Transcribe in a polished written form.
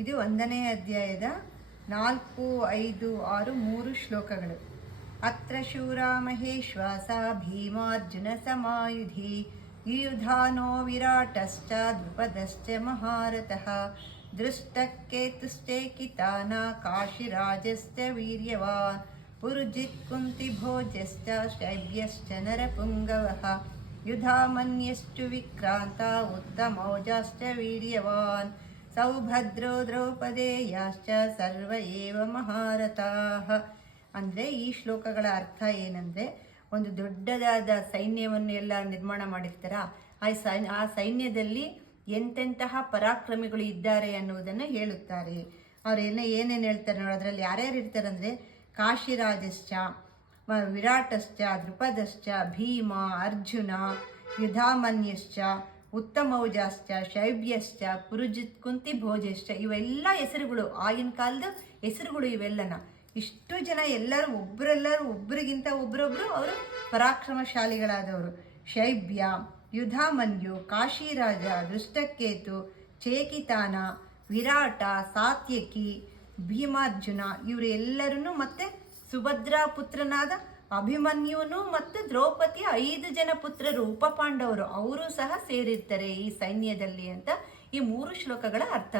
ಇದು 1ನೇ ಅಧ್ಯಾಯದ 4, 5, 6, 3 ಶ್ಲೋಕಗಳು. ಅತ್ರ ಶೂರಾ ಮಹೇಶ್ವಾಸ ಭೀಮಾರ್ಜುನ ಸಮಾಯುಧಿ ಯುಯುಧಾನೋ ವಿರಾಟಶ್ಚ ದ್ರುಪದಶ್ಚ ಮಹಾರಥಃ ದೃಷ್ಟಕೇತುಶ್ಚೇಕಿತಾನ ಕಾಶಿರಾಜಶ್ಚ ವೀರ್ಯವಾನ್ ಪುರುಜಿತ್ ಕುಂತಿಭೋಜಶ್ಚ ಶೈಬ್ಯಶ್ಚ ನರಪುಂಗವಃ ಯುಧಾಮನ್ಯಶ್ಚ ವಿಕ್ರಾಂತ ಉತ್ತಮೌಜಾಶ್ಚ ವೀರ್ಯವಾನ್ ಸೌಭದ್ರೋ ದ್ರೌಪದೇಯಾಶ್ಚ ಸರ್ವ ಏವ ಮಹಾರಥಾಃ. ಅಂದರೆ ಈ ಶ್ಲೋಕಗಳ ಅರ್ಥ ಏನಂದರೆ, ಒಂದು ದೊಡ್ಡದಾದ ಸೈನ್ಯವನ್ನು ಎಲ್ಲ ನಿರ್ಮಾಣ ಮಾಡಿರ್ತಾರ, ಆ ಸೈನ್ಯದಲ್ಲಿ ಎಂತೆಂತಹ ಪರಾಕ್ರಮಿಗಳು ಇದ್ದಾರೆ ಅನ್ನುವುದನ್ನು ಹೇಳುತ್ತಾರೆ. ಅವ್ರು ಏನೇನು ಹೇಳ್ತಾರೆ ನೋಡಿ, ಅದರಲ್ಲಿ ಯಾರ್ಯಾರು ಇರ್ತಾರೆ ಅಂದರೆ ಕಾಶಿರಾಜಶ್ಚ, ವಿರಾಟಶ್ಚ, ದ್ರುಪದಶ್ಚ, ಭೀಮ, ಅರ್ಜುನ, ಯುಧಾಮನ್ಯಶ್ಚ, ಉತ್ತಮೌಜಾಶ್ಚ, ಶೈಬ್ಯಶ್ಚ, ಪುರುಜಿತ್ ಕುಂತಿಭೋಜಶ್ಚ, ಇವೆಲ್ಲ ಹೆಸರುಗಳು, ಆಗಿನ ಕಾಲದ ಹೆಸರುಗಳು ಇವೆಲ್ಲನ. ಇಷ್ಟು ಜನ ಎಲ್ಲರೂ ಒಬ್ಬರಿಗಿಂತ ಒಬ್ಬರೊಬ್ಬರು ಅವರು ಪರಾಕ್ರಮಶಾಲಿಗಳಾದವರು. ಶೈಬ್ಯ, ಯುಧಾಮನ್ಯು, ಕಾಶಿರಾಜ, ದೃಷ್ಟಕೇತು, ಚೇಕಿತಾನ, ವಿರಾಟ, ಸಾತ್ಯಕಿ, ಭೀಮಾರ್ಜುನ ಇವರು ಎಲ್ಲರೂ, ಮತ್ತೆ ಸುಭದ್ರಾ ಪುತ್ರನಾದ ಅಭಿಮನ್ಯುನು ಮತ್ತು ದ್ರೌಪದಿಯ 5 ಜನ ಪುತ್ರರು ಉಪಪಾಂಡವರು, ಅವರು ಸಹ ಸೇರಿರ್ತಾರೆ ಈ ಸೈನ್ಯದಲ್ಲಿ ಅಂತ ಈ 3 ಶ್ಲೋಕಗಳ ಅರ್ಥ.